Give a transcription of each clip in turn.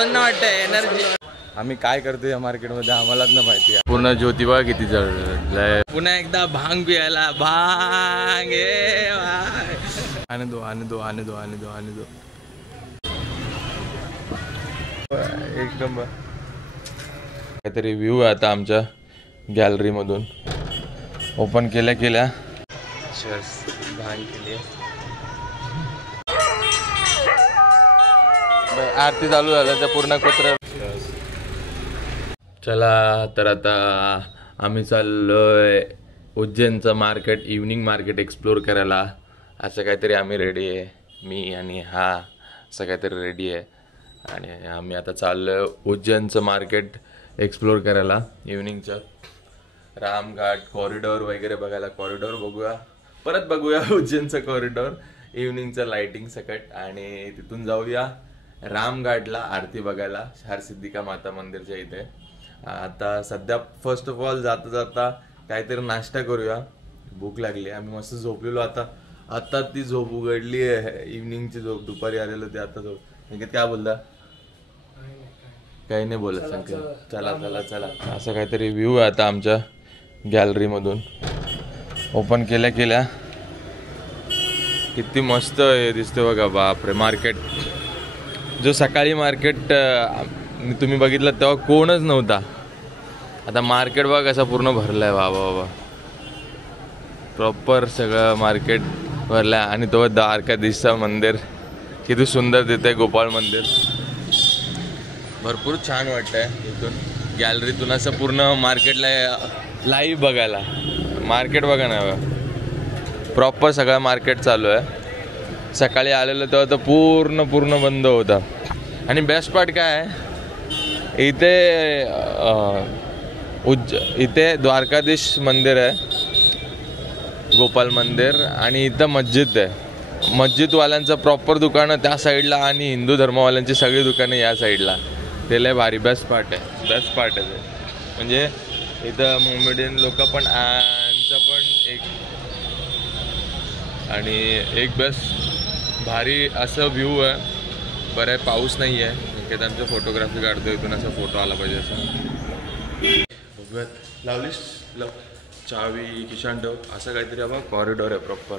प्रसन्न वाटतंय, एनर्जी. आम्ही काय करतोय या मार्केटमध्ये आम्हालाच ना माहिती आहे. पूर्ण ज्योतिबा किती जळलंय. पुन्हा एकदा भांग पियाला. भांग आणि दो एक नंबर. काहीतरी व्ह्यू आहे आता आमच्या गॅलरी मधून. ओपन केल्या भांग केली. आरती चालू झालं त्या पूर्ण कुत्रा. चला तर आता आम्ही चाललोय उज्जैनचं मार्केट, इव्हनिंग मार्केट एक्सप्लोर करायला. असं काहीतरी आम्ही रेडी आहे, मी आणि हा असं काहीतरी रेडी आहे. आणि आम्ही आता चाललोय उज्जैनचं मार्केट एक्सप्लोर करायला इव्हनिंगचं. रामघाट कॉरिडॉर वगैरे बघायला. कॉरिडॉर बघूया, परत बघूया उज्जैनचं कॉरिडॉर इव्हनिंगचं लाइटिंग सकट. आणि तिथून जाऊया रामघाटला आरती बघायला, हरसिद्धिका माता मंदिरच्या इथे. आता सध्या फर्स्ट ऑफ ऑल जाता जाता काहीतरी नाश्ता करूया, भूक लागली. आम्ही मस्त झोपलेलो, आता ती झोप उघडली आहे, इव्हनिंगची झोप. दुपारी आलेलो ते आता झोप. संकेत काय बोलता? काही नाही बोलत संकेत. चला चला चला. असं काहीतरी व्ह्यू आहे आता आमच्या गॅलरी मधून. ओपन केल्या किती मस्त हे दिसते बघा. बापरे, मार्केट जो सकाळी मार्केट तुम्ही बघितलं तेव्हा कोणच नव्हता. आता मार्केट बघा कसं पूर्ण भरलाय. बाबा प्रॉपर सगळं मार्केट भरलाय. आणि तो द्वारकाधीशचं मंदिर किती सुंदर दिसतंय, गोपाळ मंदिर. भरपूर छान वाटतंय इथून गॅलरीतून असं पूर्ण मार्केटला लाईव्ह बघायला. मार्केट बघा ना, प्रॉपर सगळं मार्केट चालू आहे. सकाळी आलेलं तेव्हा तर पूर्ण बंद होता. आणि बेस्ट पार्ट काय आहे, इथे द्वारकाधीश मंदिर आहे, गोपाल मंदिर. आणि इथं मस्जिद आहे. मस्जिदवाल्यांचं प्रॉपर दुकानं त्या साईडला आणि हिंदू धर्मवाल्यांची सगळी दुकानं या साईडला. ते लय भारी बेस्ट पार्ट आहे ते. म्हणजे इथं मोमेडियन लोक पण यांचं पण एक बेस्ट भारी असं व्ह्यू आहे. बरं आहे पाऊस नाही आहे, की आमचं फोटोग्राफी काढतो इथून, असं फोटो आला पाहिजे असं. बघूयात. लावलीस चावी किशान ठेव असं काहीतरी. आपण कॉरिडॉर आहे, प्रॉपर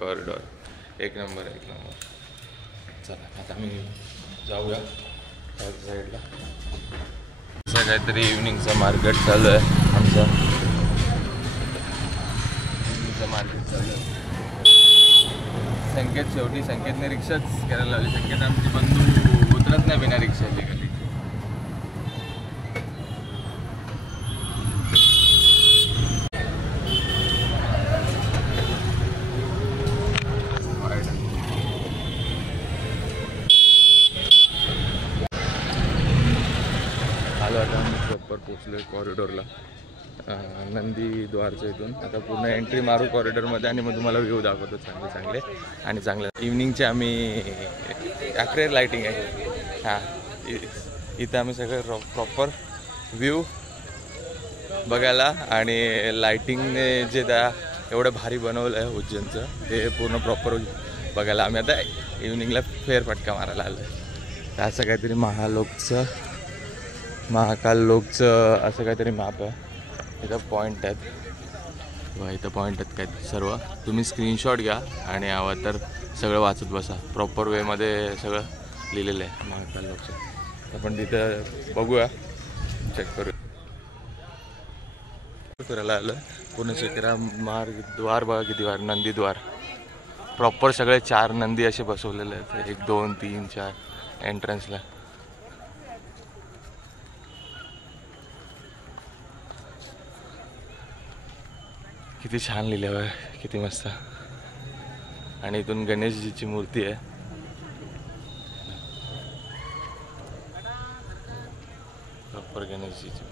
कॉरिडॉर. एक नंबर. चला आता मी जाऊया त्या साईडला. असं काहीतरी इव्हनिंगचं मार्केट चालू आहे आमचं. इव्हनिंगचं मार्केट चालू आहे. शेवटी संकेतने रिक्षाच करायला लावली. संकेत आमची बंधू उतरत नाही बिना रिक्षाची कधी. आलो आता आम्ही प्रॉपर पोचलो कॉरिडॉरला, नंदी द्वारच्या इथून. आता पूर्ण एंट्री मारू कॉरिडॉरमध्ये आणि मग तुम्हाला व्ह्यू दाखवतो चांगले. इव्हनिंगचे आम्ही अकरे लाईटिंग आहे. हां, इथं आम्ही सगळं प्रॉपर व्ह्यू बघायला. आणि लाईटिंगने जे त्या एवढं भारी बनवलं आहे उज्जैनचं, ते पूर्ण प्रॉपर बघायला आम्ही आता इव्हनिंगला फेरफटका मारायला आलो आहे. असं काहीतरी महाकाल लोकचं असं काहीतरी मॅप आहे. इथं पॉईंट आहेत, इथं पॉईंट आहेत काय सर्व. तुम्ही स्क्रीनशॉट घ्या आणि हवं तर सगळं वाचत बसा. प्रॉपर वेमध्ये सगळं लिहिलेलं आहे महाकाल लोकचं. आपण तिथं बघूया, चेक करूया. फिरायला आलं पूर्ण चेकरा मार्ग. द्वार बघा किती द्वार, नंदी द्वार. प्रॉपर सगळे 4 नंदी असे बसवलेले आहेत, 1 2 3 4 एंट्रन्सला. किती छान लिहिलं आहे, किती मस्त. आणि इथून गणेशजीची मूर्ती आहे. प्रॉपर गणेशजीची.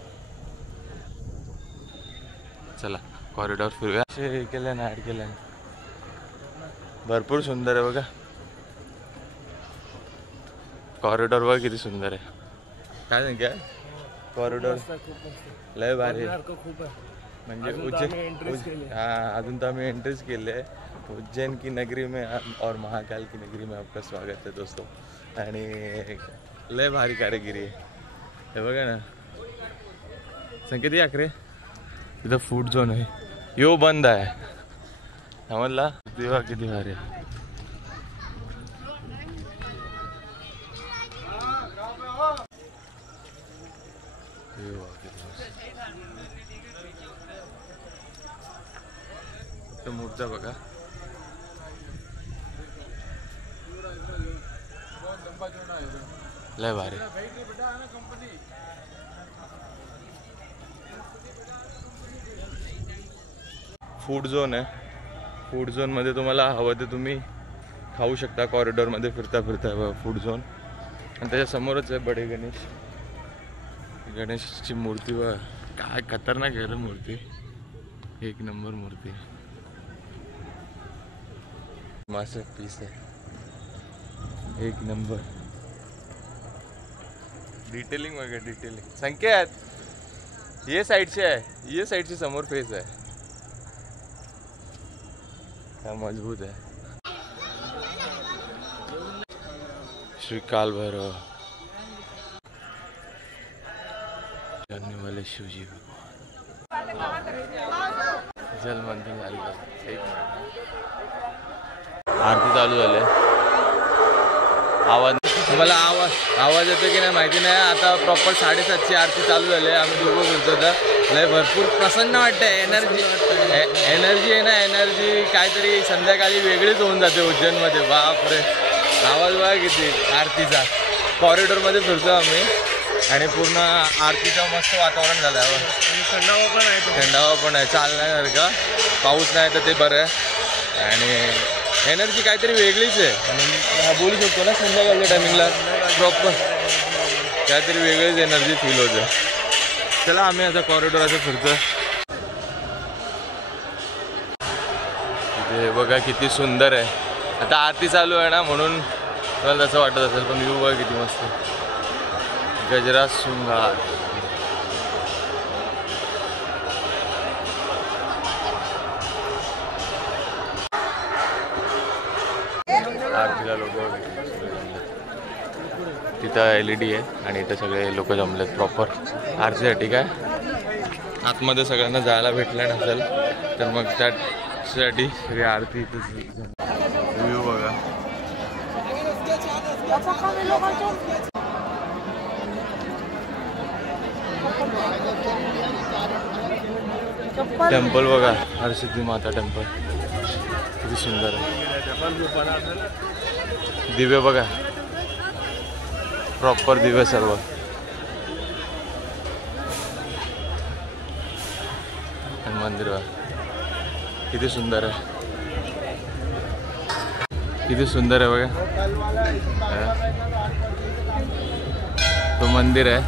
चला कॉरिडॉर फिरूया. असे केलं ना, ॲड केलं, भरपूर सुंदर आहे बघा. कॉरिडॉर बघा किती सुंदर आहे. काय नाही काय कॉरिडॉर लय भारी आहे. म्हणजे उज्जैन, हाँ अजून तो हमें एंट्रीज केले. उज्जैन की नगरी में और महाकाल की नगरी में आपका स्वागत है दोस्तों. आणि लय भारी कारागिरी आहे. हे बघा ना संकेत या रे, इथं फूड झोन आहे. यो बंद आहे समजला. तेव्हा किती भारी आहे. मूर्त्या बघा. लय भारी. फूड झोन आहे. फूड झोन मध्ये तुम्हाला हवं ते तुम्ही खाऊ शकता. कॉरिडॉर मध्ये फिरता फिरता फूड झोन. आणि त्याच्या समोरच आहे बडे गणेश. गणेशची मूर्ती व काय खतरनाक आहे रे मूर्ती. एक नंबर मूर्ती. मास्टर पीस आहे एक नंबर. डिटेलिंग वगैरे डिटेलिंग. संकेत ये साईडचे आहे. ये साईडची समोर फेस आहे. क्या मजबूत है. श्री काल भैरव जाने वाले शिवजी भगवान. जल मंदिर झाली. आरती चालू झाले. आवाज तुम्हाला आवाज येतो की नाही माहिती नाही. आता प्रॉपर 7:30ची आरती चालू झाली. आम्ही दोघं बोलतो तर लय भरपूर प्रसन्न वाटतंय. एनर्जी आहे ना. एनर्जी काहीतरी संध्याकाळी वेगळीच होऊन जाते उज्जैनमध्ये. बापरे आवाज बघा किती आरतीचा. कॉरिडॉरमध्ये फिरतो आम्ही आणि पूर्ण आरतीचं मस्त वातावरण झालं आहे. थंडावा पण आहे. चालण्यासारखं. पाऊस नाही तर ते बरं आहे. आणि एनर्जी काहीतरी वेगळीच आहे. बोलू शकतो ना संध्याकाळच्या टायमिंगला प्रॉपर काहीतरी वेगळीच एनर्जी फील होते. चला आम्ही आता कॉरिडॉर असं फिरतो. इथे बघा किती सुंदर आहे. आता आरती चालू आहे ना म्हणून मला तसं वाटत असेल. पण व्ह्यू बघा किती मस्त. गजरा शृंगार. आरतीला लोक तिथं LED आहे आणि इथं सगळे लोक जमलेत प्रॉपर आरतीसाठी. काय आतमध्ये सगळ्यांना जायला भेटलं नसेल तर मग त्यासाठी सगळी आरती इथंच. व्ह्यू बघा. टेम्पल बघा. हरसिद्धी माता टेम्पल किती सुंदर आहे. दिवे बघा प्रॉपर दिवे सर्व. मंदिर बघा किती सुंदर आहे. किती सुंदर आहे बघा. तो मंदिर आहे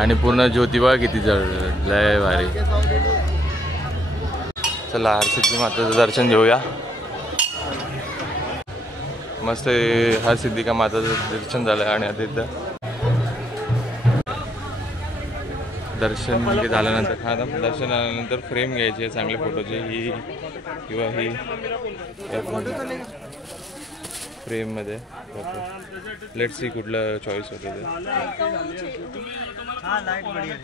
आणि पूर्ण ज्योतिबा किती जळलंय भारी. चला हरसिद्धी मातेचं दर्शन घेऊया. मस्त हरसिद्धिका माताचं दर्शन झालं आणि आता इथं दर्शन झाल्यानंतर दर्शन झाल्यानंतर फ्रेम घ्यायची चांगले फोटोची. ही किंवा ही फ्रेममध्ये लेट्स सी कुठलं चॉईस होतं ते.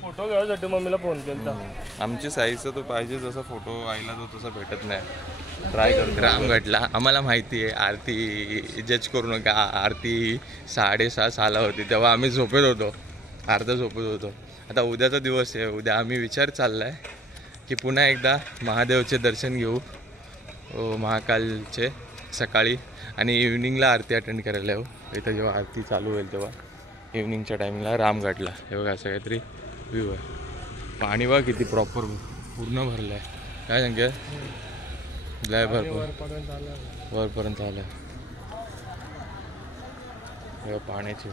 फोटो घ्यायसाठी मम्मीला फोन केला. आमची साईजचा तो पाहिजे जसा फोटो आईला तो तसा भेटत नाही. ट्राय करतो. रामगडला आम्हाला माहिती आहे आरती जज करू नका. आरती 6:30 होती तेव्हा आम्ही झोपेत होतो. अर्धा झोपेत होतो. आता उद्याचा दिवस आहे. उद्या आम्ही विचार चालला आहे की पुन्हा एकदा महादेवचे दर्शन घेऊ महाकालचे सकाळी आणि इव्हनिंगला आरती अटेंड करायला येऊ. इथं जेव्हा आरती चालू होईल तेव्हा इव्हनिंगच्या टायमिंगला रामघाटला. हे बघा असं काहीतरी व्ह्यू आहे. पाणी बघा किती प्रॉपर पूर्ण भरलं आहे. काय सांगते लय भरपूर वरपर्यंत आलं आहे पाण्याची.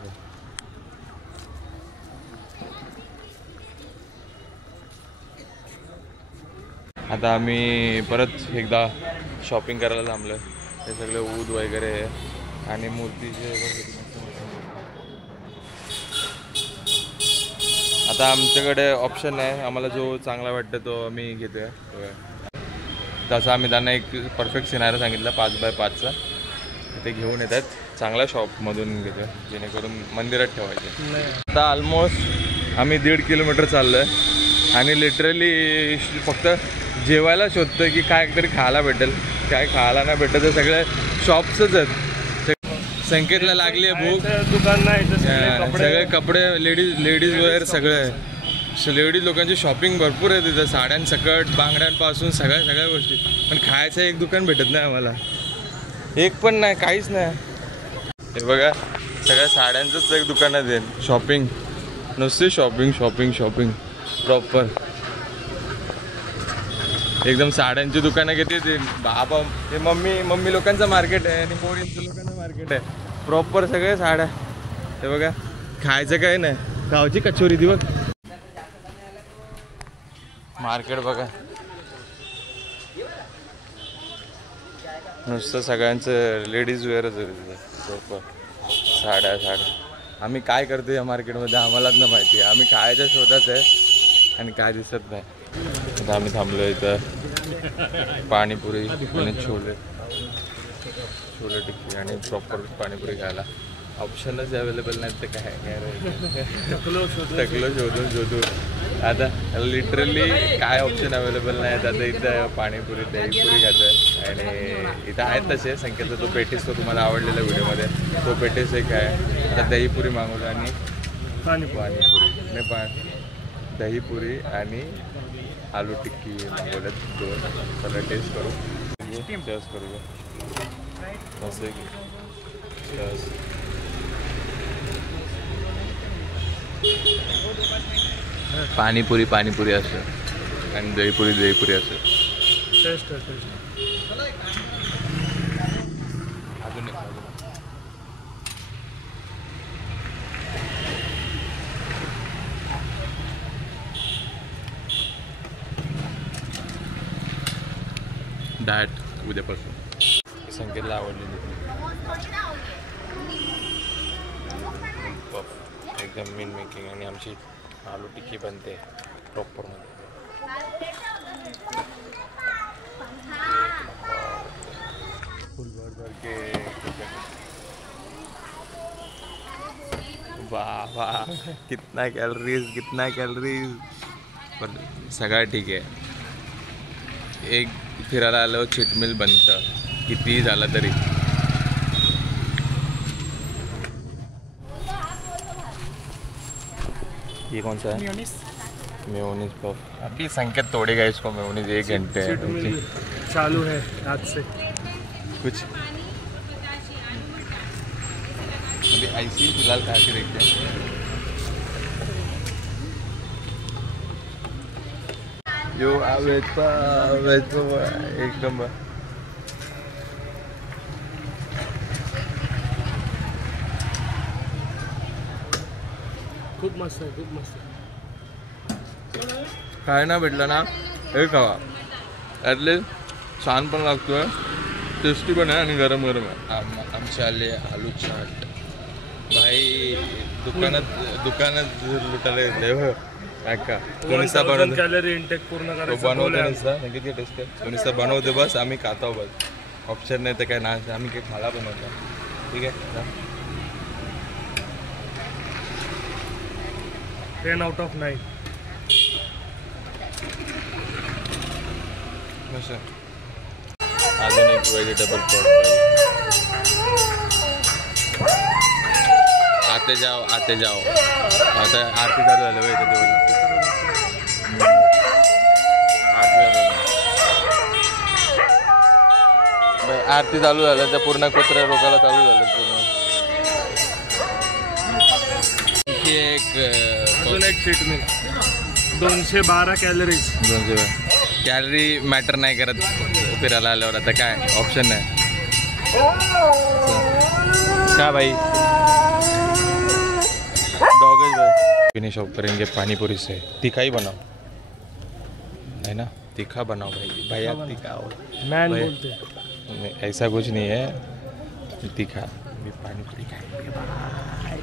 आता आम्ही परत एकदा शॉपिंग करायला थांबलो. हे सगळे ऊद वगैरे आणि मूर्तीचे. आता आमच्याकडे ऑप्शन आहे. आम्हाला जो चांगला वाटतं तो आम्ही घेतोय. तसं आम्ही त्यांना एक परफेक्ट सिनारी सांगितलं 5x5चा. ते घेऊन येतात. चांगल्या शॉपमधून घेतो जेणेकरून मंदिरात ठेवायचे. आता ऑलमोस्ट आम्ही 1.5 किलोमीटर चाललो आहे आणि लिटरली फक्त जेवायला शोधतोय की काय तरी खायला भेटेल. काय खायला नाही भेटत तर सगळे शॉप्सच आहेत. संकेतला लागली आहे भूक. दुकान नाही सगळे कपडे लेडीज वेअर सगळे लेडीज लोकांची शॉपिंग भरपूर आहे तिथं. साड्यांसकट बांगड्यांपासून सगळ्या गोष्टी. पण खायचं एक दुकान भेटत नाही आम्हाला. एक पण नाही, काहीच नाही. हे बघा सगळ्या साड्यांचंच एक दुकानात आहे. शॉपिंग नुसती शॉपिंग प्रॉपर एकदम साड्यांची दुकानं घेते ते बाबा. हे मम्मी लोकांचं मार्केट आहे आणि पोरींचं लोकांचं मार्केट आहे. प्रॉपर सगळे साड्या. हे बघा खायचं काही नाही. गावची कचोरी ती बघ. मार्केट बघा नुसतं सगळ्यांचं लेडीज वेअरच आहे तिथं. प्रॉपर साड्या. आम्ही काय करतो या मार्केटमध्ये आम्हालाच नाही माहिती आहे. आम्ही खायच्या शोधात आहे आणि काय दिसत नाही. आता आम्ही थांबलो इथं पाणीपुरी आणि छोले टिक्की आणि प्रॉपर पाणीपुरी खायला. ऑप्शनच अवेलेबल नाहीत तर काय टकलो शोधून आता लिटरली काय ऑप्शन अवेलेबल नाही आहेत. आता इथं पाणीपुरी दहीपुरी खातो आहे आणि इथं आहेत तसे संकेतचा तो पेटीस तो तुम्हाला आवडलेला व्हिडिओमध्ये तो पेटीस एक आहे. आता दहीपुरी मागवलं आणि पाणीपुरी नाही दहीपुरी आणि आलू टिक्की मागवल्यात 2. सगळं टेस्ट करू करूया असं की पाणीपुरी असं आणि दहीपुरी असं. अजून डाएट उद्यापासून संकेतला आवडलेली एकदम मीन मेकिंग आणि आमची आलू टिक्की बनते प्रॉपरमध्ये. फुल भर के वाह कितना कॅलरीज पण सगळं ठीक आहे. एक फिरायला आलो चिटमिल बनतं कितीही झालं तरी. ये कौन सा है? Mayonnaise puff. अभी संकेत तोड़ेगा इसको. मेयोनीज 1 घंटे चालू है आज से कुछ अभी ऐसी ही फिलहाल खा के देखते हैं. यो वेज एक नंबर. खूप मस्त आहे. काय ना भेटलं ना हे खावा. ॲटलीस्ट छान पण लागतोय टेस्टी पण आहे आणि गरम आहे. आमचे आले आलू चाट. भाई दुकानात लुटायला येते हो का. कोणीसा बनवतो कॅलरी इंटेक पूर्ण करायचं. बनवते नसता किती टेस्ट आहे. कोणीसा बनवते बस आम्ही खातो बस. ऑप्शन नाही तर काय ना आम्ही काही खाला बनवतो. ठीक आहे 10 out of 9. अजून एक व्हेजिटेबल पॉट. आते जाओ आता आरती चालू झालं आरती चालू झालं. त्या पूर्ण कुत्र्या रोगाला चालू झालं पूर्ण. अजून एक seat mill 212 calories. 200 calorie matter नाही करत फिरायला आल्यावर. आता काय ऑप्शन नाही का भाई. डॉगज भाई फिनिश ऑफ करेंगे पानीपुरी से. तीखा ही बनाओ है ना. तीखा बनाओ भाई. भैया तीखा हो मैन बोलते. ऐसा कुछ नहीं है. तीखा भी पानीपुरी खाएंगे भाई.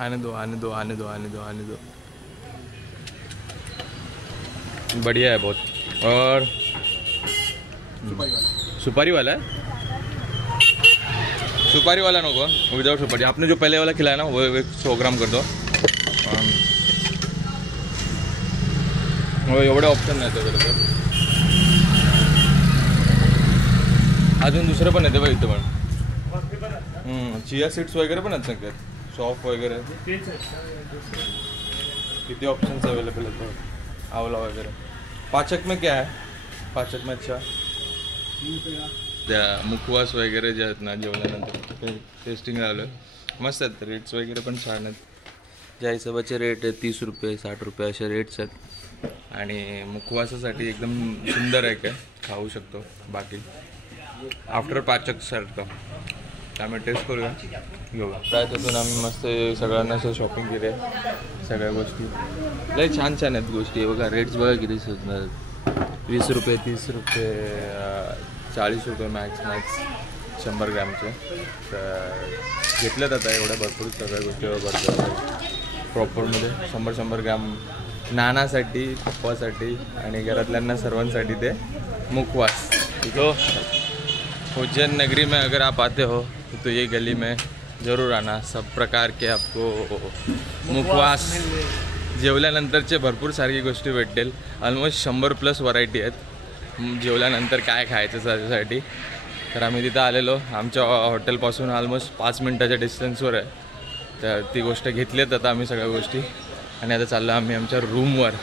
आने दो. बढ़िया है बहुत। और सुपारी वाला है, सुपारी वाला नको, विदाउट सुपारी। आपने जो पहले वाला खिलाया ना वो 100 ग्राम कर दो। हो एवढे ऑप्शन नाही त्याच्याकडे, अजून दुसरं पण येते बघ इथं पण। चिया सीड्स वगैरे पण आहेत सगळ्यात, सॉफ वगैरे किती ऑप्शन्स अवेलेबल आहेत। आंवला वगैरे। पाचक में क्या है? पाचक में अच्छा त्या मुखवास वगैरे जे आहेत ना जेवल्यानंतर ते टेस्टिंग आलं, मस्त आहेत। रेट्स वगैरे पण छान आहेत, ज्या हिशोबाचे रेट आहेत 30 रुपये 60 रुपये असे रेट्स आहेत। आणि मुखवासासाठी एकदम सुंदर आहे, काय खाऊ शकतो। बाकी आफ्टर पाचक सारखं त्यामुळे टेस्ट करूया, घेऊया। त्याच्यातून आम्ही मस्त सगळ्यांना असं शॉपिंग केली आहे, सगळ्या गोष्टी लय छान छान आहेत गोष्टी। बघा रेट्स बघा किती सुंदर, 20 रुपये 30 रुपये 40 रुपये मॅक्स 100 ग्रॅमचे। तर घेतल्यात आता एवढ्या भरपूर सगळ्या गोष्टी भरपूर प्रॉपरमध्ये 100 ग्रॅम नानासाठी, पप्पासाठी आणि घरातल्यांना सर्वांसाठी ते मुखवास। तो उज्जैन नगरी में अगर आप आते हो तो ये गली में ज़रूर आना, सब प्रकार के आपको मुखवास जेवल्यानंतरचे भरपूर सारी गोष्टी भेटतील। ऑलमोस्ट 100+ व्हरायटी आहेत जेवल्यानंतर काय खायचं त्याच्यासाठी। तर आम्ही तिथं आलेलो, आमच्या हॉटेलपासून ऑलमोस्ट 5 मिनटाच्या डिस्टन्सवर आहे। तर ती गोष्ट घेतलीत आता आम्ही सगळ्या गोष्टी, आणि आता चाललो आम्ही आमच्या रूमवर।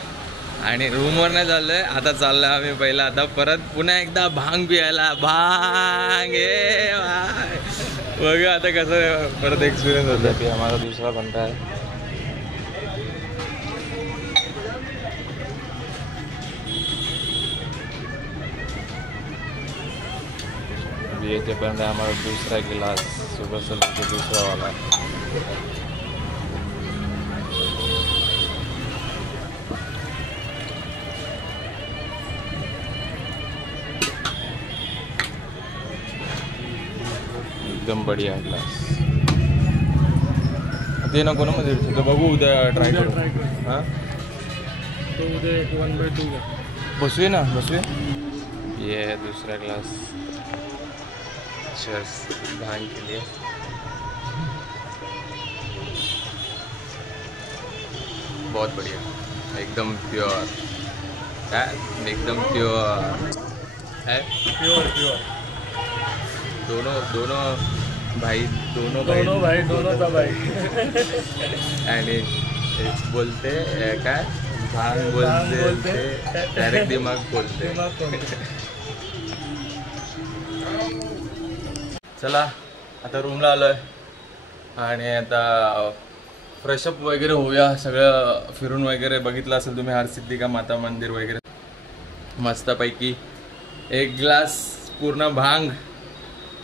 आणि रूमवर नाही चाललो आहे, आता चाललो आम्ही पहिला आता परत पुन्हा एकदा भांग पियायला। भांग बघा आता कसं परत एक्सपिरियन्स होता। ते हमारा दूसरा बनता है। ये थे बन रहा हमारा दूसरा गिलास, सुबह से लेके दूसरा वाला। एकदम बढ़िया ग्लास। ते नको ना मध्ये तो बघू, उद्या ट्राय करू। हां तो उद्या 1/2 घ्या, बसूया ना, बसूया। ये है दूसरा ग्लास, चीयर्स भांग के लिए। बहुत बढ़िया, एकदम प्योर है, एकदम प्योर है, प्योर दोनों भाई दोनों का भाई। आणि एक बोलते काय भांग बोलते डायरेक्ट दिमाग बोलते। चला आता रूमला आलोय आणि आता फ्रेशअप वगैरे होऊया। सगळं फिरून वगैरे बघितलं असेल तुम्ही, हरसिद्धिका माता मंदिर वगैरे मस्तपैकी। एक ग्लास पूर्ण भांग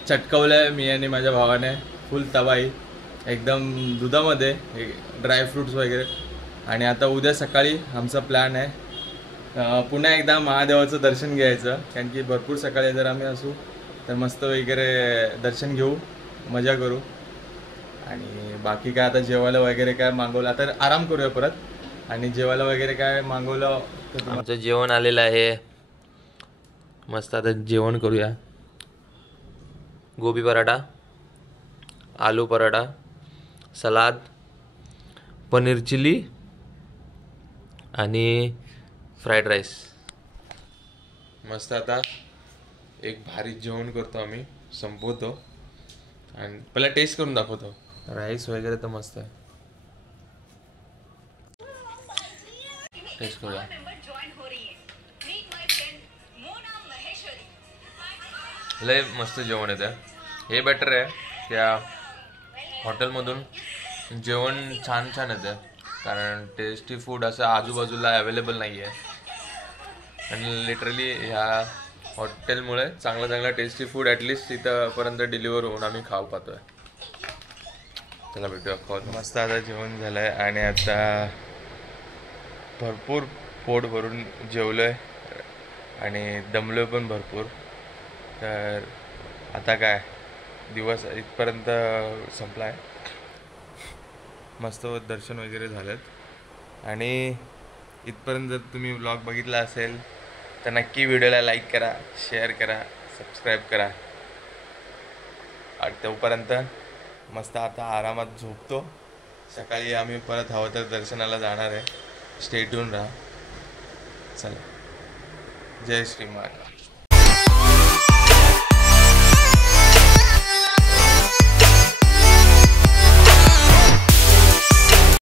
चटकवलंय मी आणि माझ्या भावाने, फुल तबाई एकदम दुधामध्ये, ड्रायफ्रूट्स वगैरे। आणि आता उद्या सकाळी आमचा प्लॅन आहे पुन्हा एकदा महादेवाचं दर्शन घ्यायचं, कारण की भरपूर सकाळी जर आम्ही असू तर मस्त वगैरे दर्शन घेऊ, मजा करू। आणि बाकी काय आता जेवायला वगैरे काय मागवलं, आता आराम करूया परत। आणि जेवायला वगैरे काय मागवलं तर आमचं जेवण आलेलं आहे मस्त। आता जेवण करूया। गोभी पराठा, आलू पराठा, सलाद, पनीर चिली आणि फ्राईड राईस। मस्त आता एक भारी जेवण करतो आम्ही, संपवतो आणि पहिला टेस्ट करून दाखवतो। राईस वगैरे तर मस्त आहे, टेस्ट करूया। लय मस्त जेवण येतं, हे बेटर आहे। त्या हॉटेलमधून जेवण छान येतं, कारण टेस्टी फूड असं आजूबाजूला अवेलेबल नाही आहे। आणि लिटरली ह्या हॉटेलमुळे चांगलं टेस्टी फूड ॲटलिस्ट इथंपर्यंत डिलिव्हर होऊन आम्ही खाऊ पाहतोय। चला भेटूया खाऊ। मस्त आता जेवण झालं आहे आणि आता भरपूर पोट भरून जेवलोय आणि दमलोय पण भरपूर। तर आता काय दिवस इथपर्यंत संपला आहे। मस्त दर्शन वगैरे झालेत आणि इथपर्यंत जर तुम्ही व्लॉग बघितला असेल तर नक्की व्हिडिओला लाईक करा, शेअर करा, सबस्क्राईब करा. आणि तोपर्यंत मस्त आता आरामात झोपतो. सकाळी आम्ही परत हवं तर दर्शनाला जाणार आहे. स्टे ट्यून राहा. चला, जय श्रीमान.